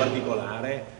particolare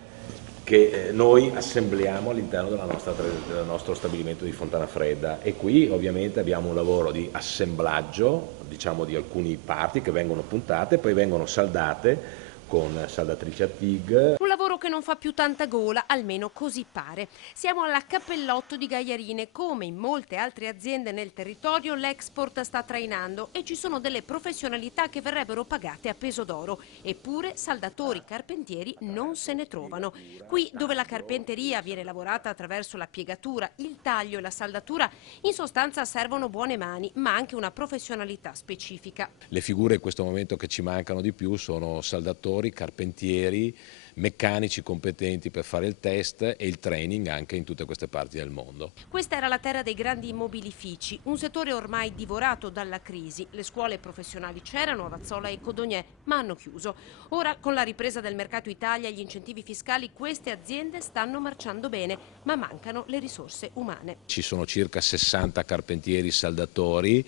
che noi assembliamo all'interno del nostro stabilimento di Fontana Fredda, e qui ovviamente abbiamo un lavoro di assemblaggio, diciamo, di alcuni parti che vengono puntate, poi vengono saldate con saldatrice a TIG. Un lavoro che non fa più tanta gola, almeno così pare. Siamo alla Cappellotto di Gaiarine. Come in molte altre aziende nel territorio, l'export sta trainando e ci sono delle professionalità che verrebbero pagate a peso d'oro. Eppure saldatori carpentieri non se ne trovano. Qui, dove la carpenteria viene lavorata attraverso la piegatura, il taglio e la saldatura, in sostanza servono buone mani, ma anche una professionalità specifica. Le figure in questo momento che ci mancano di più sono saldatori, carpentieri, meccanici competenti per fare il test e il training anche in tutte queste parti del mondo. Questa era la terra dei grandi immobilifici, un settore ormai divorato dalla crisi. Le scuole professionali c'erano a Vazzola e Codogné, ma hanno chiuso. Ora, con la ripresa del mercato Italia e gli incentivi fiscali, queste aziende stanno marciando bene, ma mancano le risorse umane. Ci sono circa 60 carpentieri saldatori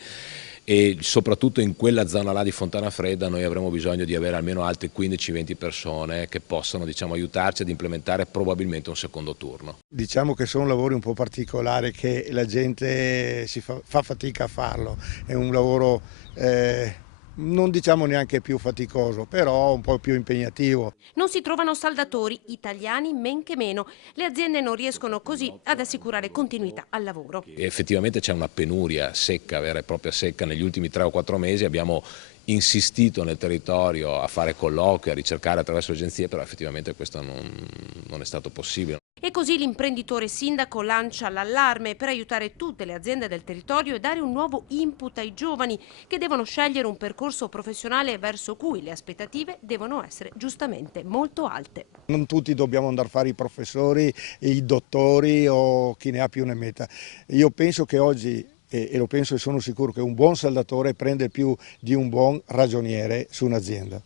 e soprattutto in quella zona là di Fontana Fredda noi avremo bisogno di avere almeno altre 15-20 persone che possano, diciamo, aiutarci ad implementare probabilmente un secondo turno. Diciamo che sono lavori un po' particolari che la gente fa fatica a farlo, è un lavoro non diciamo neanche più faticoso, però un po' più impegnativo. Non si trovano saldatori, italiani men che meno. Le aziende non riescono così ad assicurare continuità al lavoro. E effettivamente c'è una penuria secca, vera e propria secca. Negli ultimi 3 o 4 mesi abbiamo insistito nel territorio a fare colloqui, a ricercare attraverso agenzie, però effettivamente questo non è stato possibile. E così l'imprenditore sindaco lancia l'allarme per aiutare tutte le aziende del territorio e dare un nuovo input ai giovani che devono scegliere un percorso professionale verso cui le aspettative devono essere giustamente molto alte. Non tutti dobbiamo andare a fare i professori, i dottori o chi ne ha più ne metta. Io penso che oggi, e lo penso e sono sicuro, che un buon saldatore prende più di un buon ragioniere su un'azienda.